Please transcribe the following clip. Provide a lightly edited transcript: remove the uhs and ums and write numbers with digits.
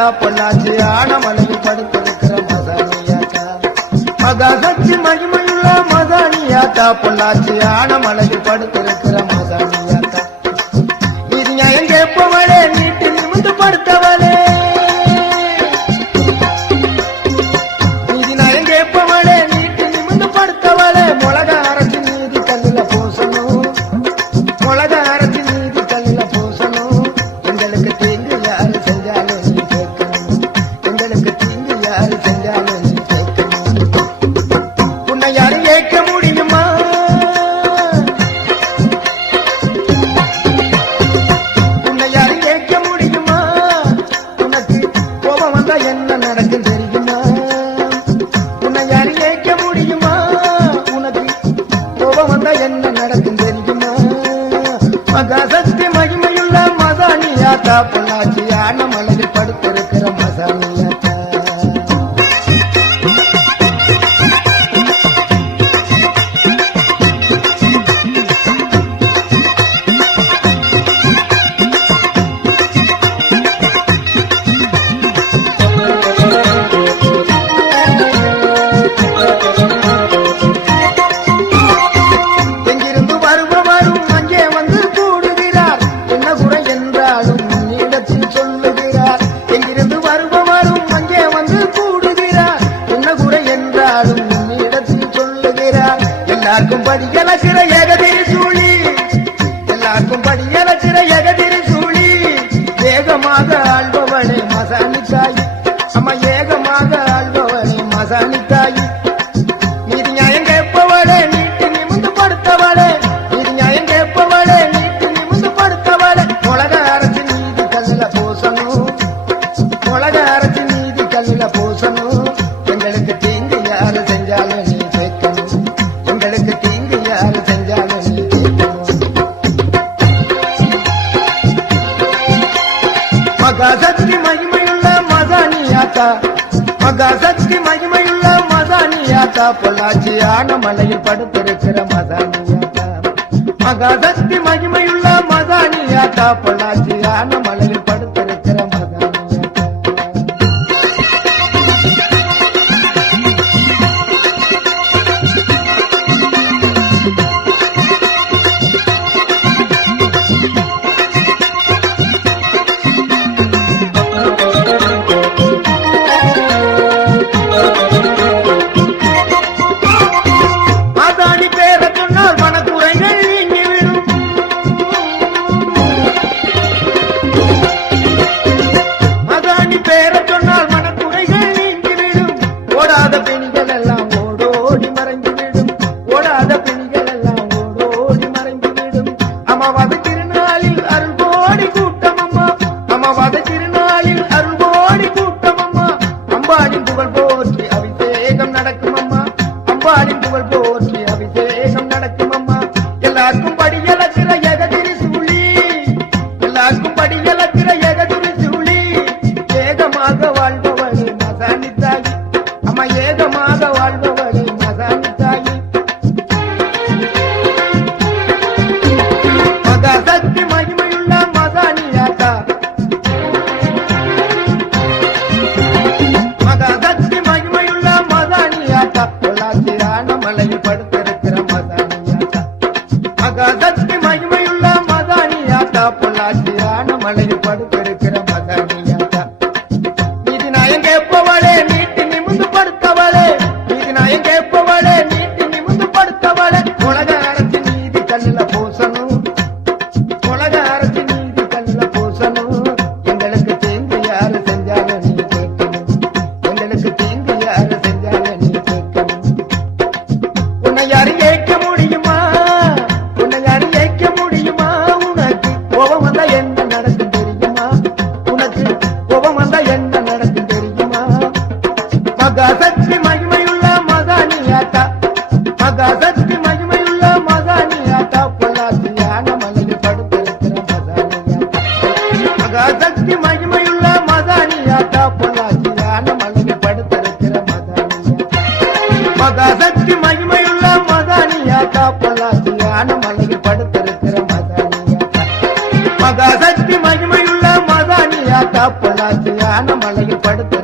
மகாசக்தியாத்தா பொள்ளாச்சி ஆனமலையில் படுத்திருக்கிற மதானியாத்தா மகாசக்தி மகிமையுள்ள மதானியாத்தா பொள்ளாச்சி ஆனமலையில் படுத்திருக்கிற மதானியாத்தா இது நியாயம் கேட்பவளே நீட்டு நிமிந்து படுத்தவளே இது நியாயம் கேட்பவளே நீட்டு நிமிந்து படுத்தவளே மிளகா அரைச்சி நீதி கல்லுல பூசணும் மிளகா அரைச்சி நீதி கல்லுல பூசணும் எங்களுக்கு தீங்கு யாரு செஞ்சாலும் நீ கேட்கணும் எங்களுக்கு தீங்கு யாரு செஞ்சாலும் நீ கேட்கணும் உன்னை யாரும் கேட்க முடியுமா உன்னை யாரும் கேட்க முடியுமா உனக்கு கோபம் வந்தா என்ன நடக்கும் தெரியுமா உன்னை யாரும் கேட்க முடியுமா உனக்கு கோபம் வந்தா என்ன நடக்கும் தெரியுமா மகாசக்தி மகிமையுள்ள மதானியாத்தா பொள்ளாச்சி ஆனமலையில் படுத்திருக்கிற மதானியாத்தா எங்கிருந்து வருபவரும் அங்கே வந்து கூடுகிறார் என்ன குறை என்றாலும் உன்னிடத்தில் சொல்லுகிறார் எங்கிருந்து வருபவரும் அங்கே வந்து கூடுகிறார் என்ன குறை என்றாலும் உன்னிடத்தில் சொல்லுகிறார் எல்லாருக்கும் படியலக்கிற ஏகதிரி சூழி எல்லாருக்கும் படியலக்கிற ஏகதிரி சூழி ஏகமாக ஆள்பவளே மசானித்தாயி அம்மா ஏகமாக ஆள்பவளே மசானித்தாயி நீதி நியாயம் கேட்பவளே நீட்டு நிமிந்து படுத்தவளே நீதி நியாயம் கேட்பவளே நீட்டு நிமிந்து படுத்தவளே மிளகா அரைச்சி நீதி கல்லுல பூசணும் மிளகா அரைச்சி நீதி கல்லுல பூசணும் எங்களுக்கு தீங்கு யாரு செஞ்சாலும் நீ கேட்கணும் எங்களுக்கு தீங்கு யாரு செஞ்சாலும் நீ கேட்கணும் மகாசக்தி மகிமையுள்ள மதானியாத்தா மகாசக்தி மகிமையுள்ள மதானியாத்தா பொள்ளாச்சி ஆனமலையில் படுத்திருக்கிற மதானியாத்தா மகாசக்தி மகிமையுள்ள மதானியாத்தா பொள்ளாச்சி ஆனமலையில் படுத்திருக்கிற மதானியாத்தா மதானி பேர சொன்னால் மனக்குறைகள் நீங்கிவிடும் மதானி பேர சொன்னால் மனக்குறைகள் நீங்கிவிடும் ஓடாத பெண்கள் எல்லாம் ஓடோடி மறைந்துவிடும் ஓடாத பெண்கள் எல்லாம் ஓடோடி மறைந்துவிடும் அமாவாசை திருநாளில் அருள் கோடி கூட்டம் அம்மா அமாவாசை திருநாளில் அருள் கோடி கூட்டம் அம்மா அம்பாளின் புகழ் போற்றி அபிஷேகம் நடக்கும் அம்மா அம்பாளின் புகழ் போற்றி அபிஷேகம் நடக்கும் அம்மா எல்லாருக்கும் படியலக்கிற ஏகதிரி சூழி எல்லாருக்கும் படியலக்கிற ஏகதிரி சூழி ஏகமாக வாழ்பவளே மசானித்தாயி அம்மா ஏகமாக வாழ்பவளே மசானித்தாயி மகாசக்தி மகிமையுள்ள மதானியாத்தா மகாசக்தி மகிமையுள்ள மதானியாத்தா பொள்ளாச்சி ஆனமலையில் படுத்திருக்கிற மதானியாத்தா மகாசக்தி மகிமையுள்ள மதானியாத்தா பொள்ளாச்சி ஆனமலையில் படுத்திருக்கிற மதானியாத்தா நீதி நியாயம் கேட்பவளே நீட்டு நிமிந்து படுத்தவளே நீதி நியாயம் கேட்பவளே நீட்டு நிமிந்து படுத்தவளே மிளகா அரைச்சி நீதி கல்லுல பூசணும் மிளகா அரைச்சி நீதி கல்லுல பூசணும் எங்களுக்கு தீங்கு யாரு செஞ்சாலும் நீ கேட்கணும் எங்களுக்கு தீங்கு யாரு செஞ்சாலும் நீ கேட்கணும் உன்னை யாரும் கேட்க முடியுமா உன்னை யாரும் கேட்க முடியுமா உனக்கு கோபம் வந்தா என்ன நடக்கும் தெரியுமா உனக்கு கோபம் வந்தா என்ன நடக்கும் தெரியுமா மகாசக்தி மகிமையுள்ள மதானியாத்தா மகாசக்தி மகிமையுள்ள மதானியாத்தா பொள்ளாச்சி ஆனமலையில் படுத்திருக்கிற மதானியாத்தா மகாசக்தி மகிமையுள்ள மதானியாத்தா பொள்ளாச்சி ஆனமலையில் படுத்திருக்கிற மதானியாத்தா மகாசக்தி மகிமையுள்ள மதானியாத்தா பொள்ளாச்சி ஆனமலையில் படுத்திருக்கிற மதானியாத்தா மகாசக்தி மகிமையுள்ள மதானியாத்தா பொள்ளாச்சி மலையில் படுத்து